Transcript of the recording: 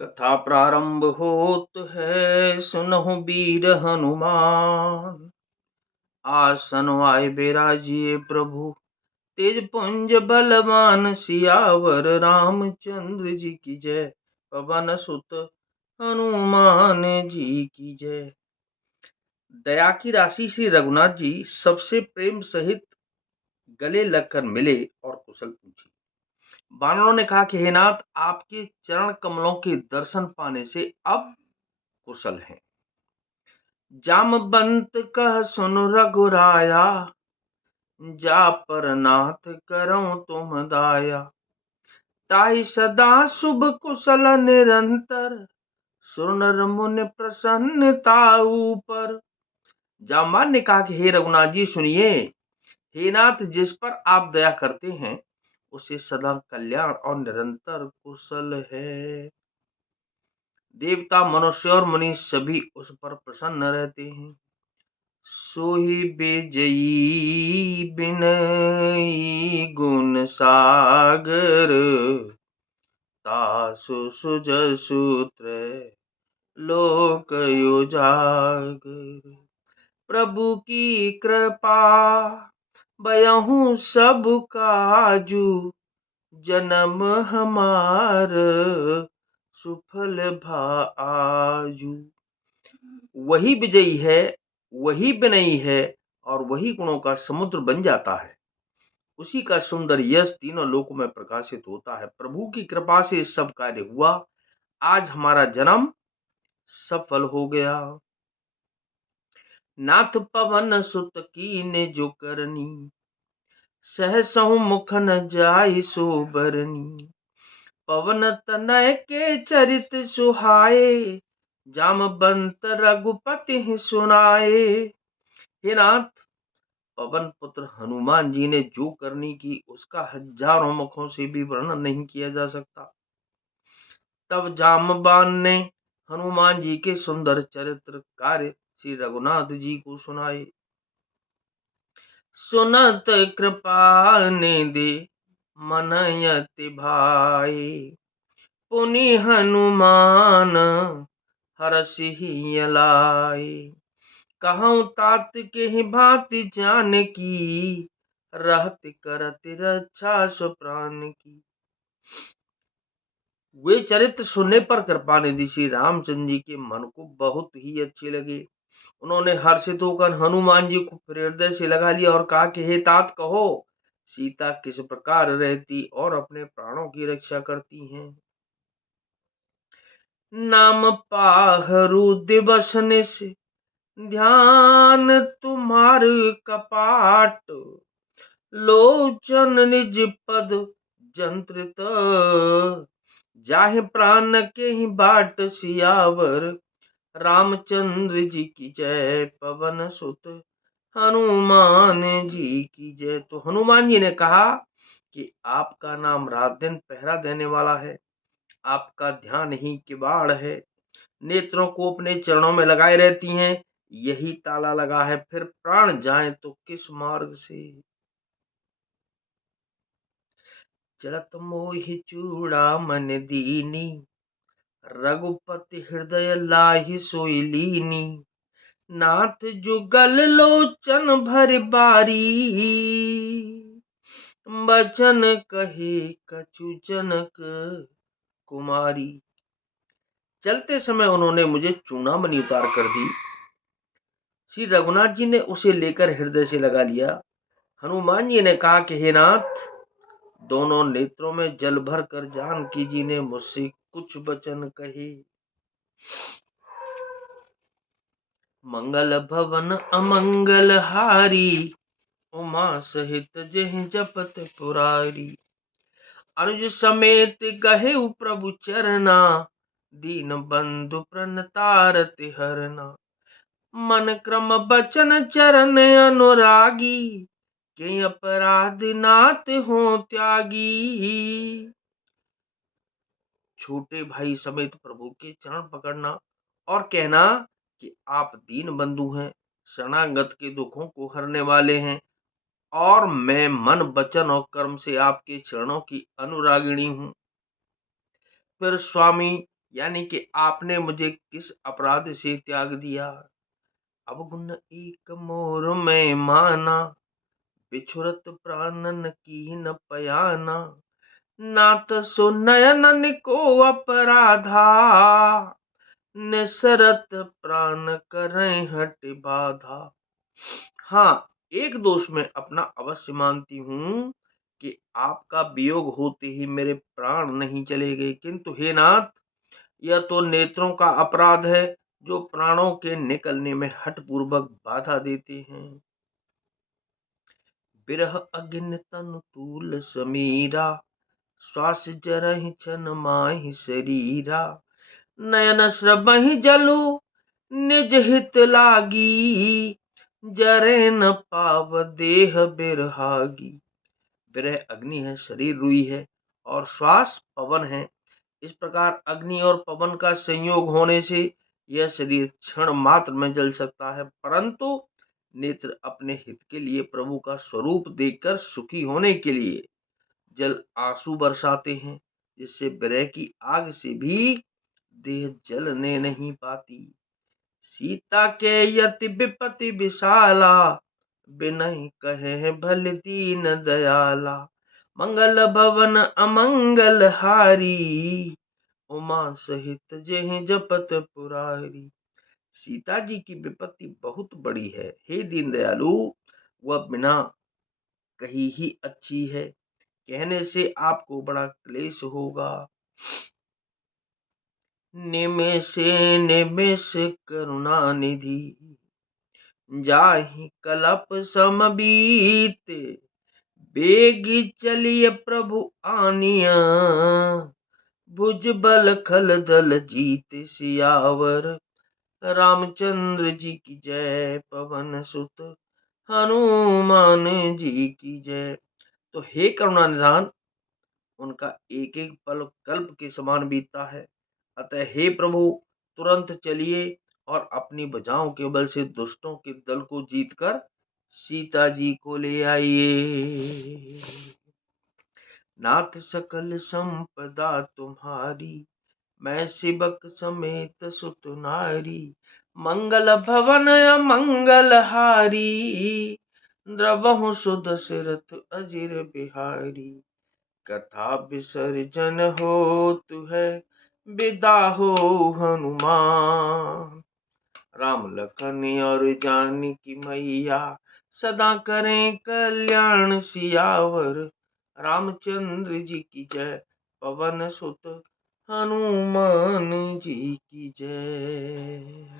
कथा प्रारंभ होत है, सुनहु वीर हनुमान। आसन आए बिराजिए प्रभु, तेज पुंज बलवान। सियावर रामचंद्र जी की जय, पवन सुत हनुमान जी की जय। दया की राशि श्री रघुनाथ जी सबसे प्रेम सहित गले लगकर मिले और कुशल पूछी। वानरों ने कहा कि हे नाथ, आपके चरण कमलों के दर्शन पाने से अब कुशल हैं। जामवंत कह सुन रघुराया, जा पर नाथ करऊं तुम दाया। ताहि सदा शुभ कुशल निरंतर, सुर नर मुनि प्रसन्नता ऊपर। जामवान ने कहा कि हे रघुनाथ जी सुनिए, हे नाथ, जिस पर आप दया करते हैं उसे सदा कल्याण और निरंतर कुशल है। देवता, मनुष्य और मुनि सभी उस पर प्रसन्न रहते हैं। सोहि विजयी बिनयी गुण सागर, तासु सुजसु लोक उजागर। प्रभु की कृपा बयहु सब काजू, जन्म हमार सुफल आजू। वही विजयी है, वही विनयी है और वही गुणों का समुद्र बन जाता है। उसी का सुंदर यश तीनों लोकों में प्रकाशित होता है। प्रभु की कृपा से सब कार्य हुआ। आज हमारा जन्म सफल हो गया। नाथ पवन सुत कीने जो करनी, सहसहु मुख न जाहि सो बरनी। पवन तनय के चरित सुहाए, जामवंत रघुपति सुनाए। हे नाथ, पवन पुत्र हनुमान जी ने जो करनी की उसका हजारों मुखों से भी वर्णन नहीं किया जा सकता। तब जामवान ने हनुमान जी के सुंदर चरित्र कार्य श्री रघुनाथ जी को सुनाए। सुनत कृपा निधि मन अति भाई, पुनि हनुमान हरषि लाई। कहूँ तात के ही भांति जान की, रहत करत रक्षा सो प्राण की। वे चरित्र सुनने पर कृपानिधि श्री रामचंद्र जी के मन को बहुत ही अच्छे लगे। उन्होंने हर्षित होकर हनुमान जी को हृदय से लगा लिया और कहा कि हे तात, कहो सीता किस प्रकार रहती और अपने प्राणों की रक्षा करती हैं। नाम पाहरु दिवस निश, ध्यान तुम्हार कपाट। लोचन निज पद जंत्रित, जाहि प्राण के ही बाट। सियावर रामचंद्र जी की जय, पवन सुत हनुमान जी की जय। तो हनुमान जी ने कहा कि आपका नाम रात दिन पहरा देने वाला है, आपका ध्यान ही किवाड़ है, नेत्रों को अपने चरणों में लगाए रहती हैं, यही ताला लगा है, फिर प्राण जाए तो किस मार्ग से। चलत मोहि चूड़ामन दीनी, रघुपति हृदय लाहि सोई लीनी। नाथ जुगल लोचन भर बारी, बचन कहे कछु जनक कुमारी। चलते समय उन्होंने मुझे चूड़ामणि उतार कर दी। श्री रघुनाथ जी ने उसे लेकर हृदय से लगा लिया। हनुमान जी ने कहा कि हे नाथ, दोनों नेत्रों में जल भर कर जानकी जी ने मुझसे कुछ वचन कहे। मंगल भवन अमंगल हारी, उमा सहित जहि जपत पुरारी। अनुज समेत गहे प्रभु चरना, दीन बंधु प्रणतारत हरना। मन क्रम बचन चरण अनुरागी, के अपराध नाथ हो त्यागी। छोटे भाई समेत प्रभु के चरण पकड़ना और कहना कि आप दीन बंधु हैं, शरणागत के दुखों को हरने वाले हैं, और मैं मन वचन और कर्म से आपके चरणों की अनुरागिणी हूं। फिर स्वामी यानी कि आपने मुझे किस अपराध से त्याग दिया। अवगुण एक मोर में माना, बिछुरत प्राणन की न पयाना। नाथ सो नयनन को अपराधा, निसरत प्राण करें हट बाधा। हाँ, एक दोष में अपना अवश्य मानती हूँ कि आपका वियोग होते ही मेरे प्राण नहीं चले गए, किंतु हे नाथ, यह तो नेत्रों का अपराध है जो प्राणों के निकलने में हठ पूर्वक बाधा देते हैं। बिरह अग्नि तनु तूल समीरा, श्वास जरहि छन माहि शरीरा। नयन श्रबहि जलु निज हित लागी, जरे न पाव देह बिरहागी। विरह अग्नि है, शरीर रुई है और श्वास पवन है। इस प्रकार अग्नि और पवन का संयोग होने से यह शरीर क्षण मात्र में जल सकता है, परंतु नेत्र अपने हित के लिए प्रभु का स्वरूप देखकर सुखी होने के लिए जल आंसू बरसाते हैं, जिससे विरह की आग से भी देह जलने नहीं पाती। सीता के यति विपति विशाला, बिनहि कहे भल दीन दयाला। मंगल भवन अमंगल हारी, उमा सहित जेहि जपत पुरारी। सीता जी की विपत्ति बहुत बड़ी है, हे दीन दयालु, वह बिना कही ही अच्छी है, कहने से आपको बड़ा क्लेश होगा। निमेषे निमेष करुणा निधि, जाहि कलप सम बीत। बेगी चलिए प्रभु आनिया, भुज बल खल दल जीत। सियावर रामचंद्र जी की जय, पवन सुत हनुमान जी की जय। तो हे करुणा निधान, उनका एक एक पल कल्प के समान बीतता है, अतः हे प्रभु तुरंत चलिए और अपनी भुजाओं के बल से दुष्टों के दल को जीतकर सीता जी को ले आइए। नाथ सकल संपदा तुम्हारी, मैं शिवक समेत सुत नारी। मंगल भवन मंगल हारी, द्रवहु सुदशरथ अजिर बिहारी। कथा विसर्जन होतु है, विदा हो हनुमान। राम लखन और जानकी मैया, सदा करें कल्याण सियावर। रामचंद्र जी की जय, पवन सुत हनुमान जी की जय।